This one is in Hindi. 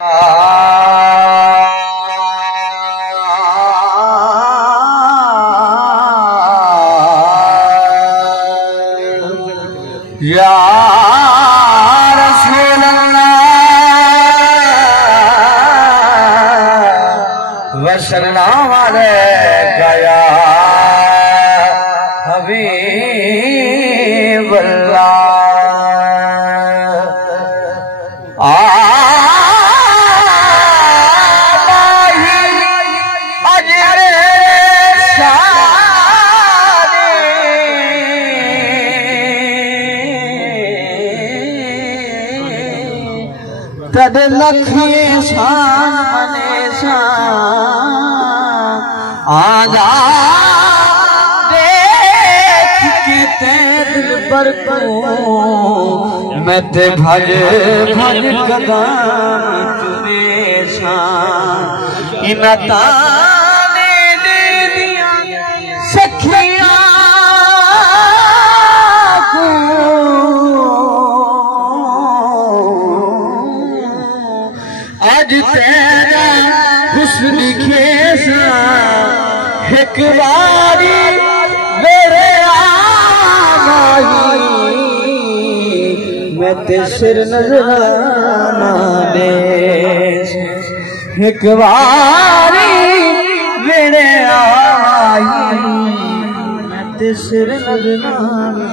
या रसूल अल्लाह वसल्लम अलैका या हबीब अल्लाह। कद लखिए सामने आजा देख के तेरे पर को मैं ते भज भज कदम तुरे इन ताने दे दिया सखिया को आज तेरा हुस्न दिखे एक बारी मेरे आमाही मैं ते सिर नजराना दे एक बारी मेरे आई मैं ते सिर नजराना